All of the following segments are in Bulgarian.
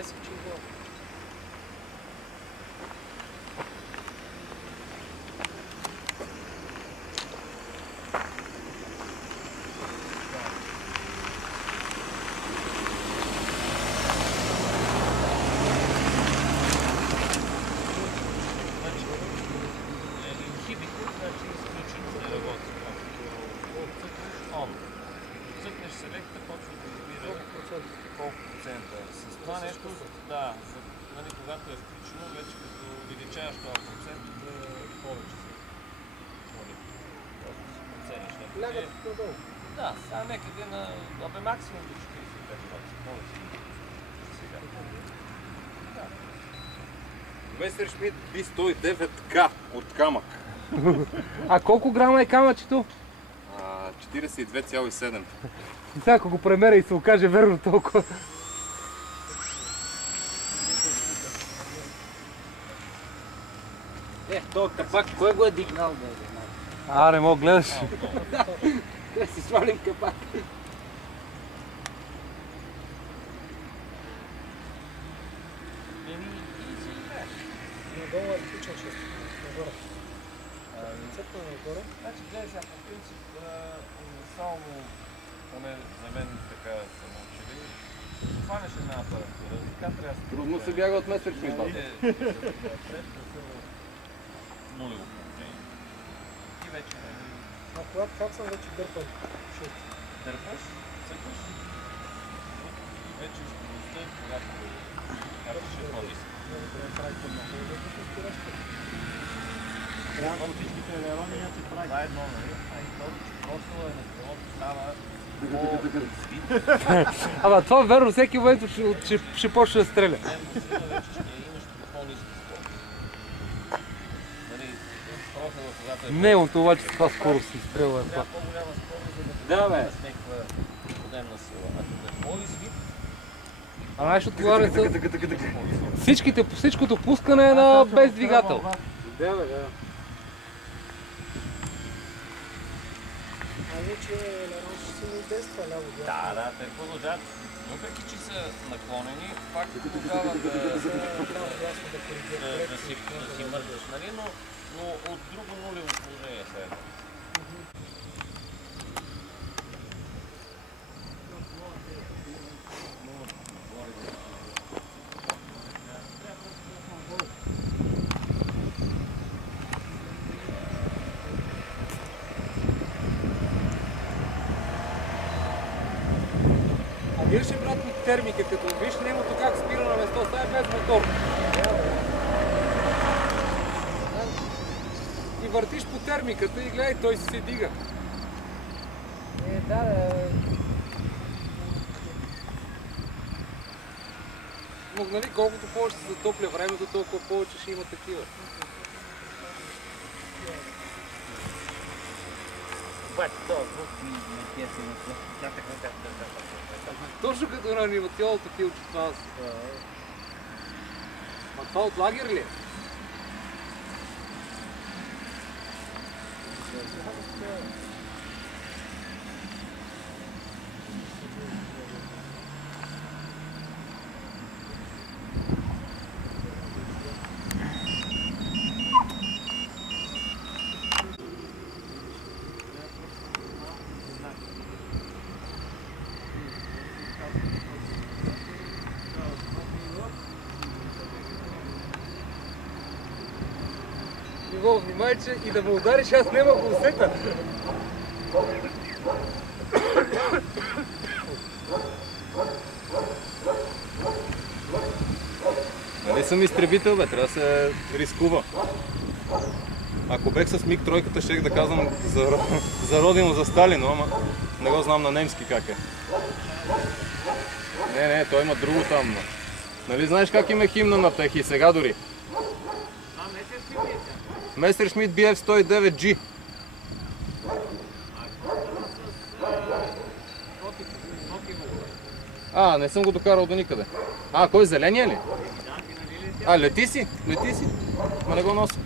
15 чего. Колко процента. С това нещо, да, нали, когато е включено, вече като увеличаваш този процент, повече се моли. Оцениш някъде. Лягат надолу. Да, сега някъде на максимум до 45%. Повече сега. Да. Месершмит B109K от камък. А колко грама е камъчето? 42,7. Сега ако го премеря и се окаже верно толкова. То капак, кой го е дигнал? Не мога гледаш. Да си свалим капак. Надолу е включен 6. Нагоре. Цепна нагоре. Значи, гледай сега, по принцип, универсално, поне за мен така съм учили, хванеш една апаратура, така трябва да се... Трудно се бяга от Месершмит. Нулево положение. И вече, А когато как съм вече дърпал? дърпаш, цъкаш, и вече скоростта, когато караш е по-ниска. Трябва всичките елерони да се прави. Това е едно, нали? А и то, че просто е на пилот става по-свит. Ама това верно, всеки момент ще почне да стреля. Вече ще имаш по-ниска скорост. Нали, профила, когато е Неговото обаче с това скорост си стрелва. трябва по-голяма скорост, за Да, да бе. с някаква подемна сила. А като е по-свит, А нещо отговаря са... Всичкото пускане е на без двигател. Да, бе, да. Ами, че елерон ще се ми действа ляво. да, те продължават. Въпреки, че са наклонени, пак продължава да си мърдаш, нали? Но от друго нулево положение сега. Виж ли, брат ми, термика, като виж немото как спира на место, сега е без мотор. И въртиш по термиката и гледай, той се дига. Но нали, колкото повече се затопля времето, толкова повече ще има такива. Бать, това звук ми не се на Точно като на анимационното филче това. А това от лагер ли е? Иво, внимай, че и да ме удариш, аз няма го усета. Нали съм изтребител, бе, трябва да се рискува. Ако бех с МиГ тройката, щех да казвам за родино, за Сталино, ама не го знам на немски как е. Не, той има друго там. Нали знаеш как има химна на тех и сега дори? Месершмит BF109G. Не съм го докарал до никъде. Кой зеления ли? Лети си, ма не го носи.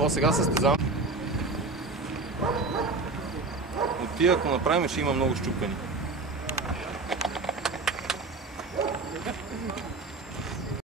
Какво сега състезавам? От тия, ако направим, ще има много щупени.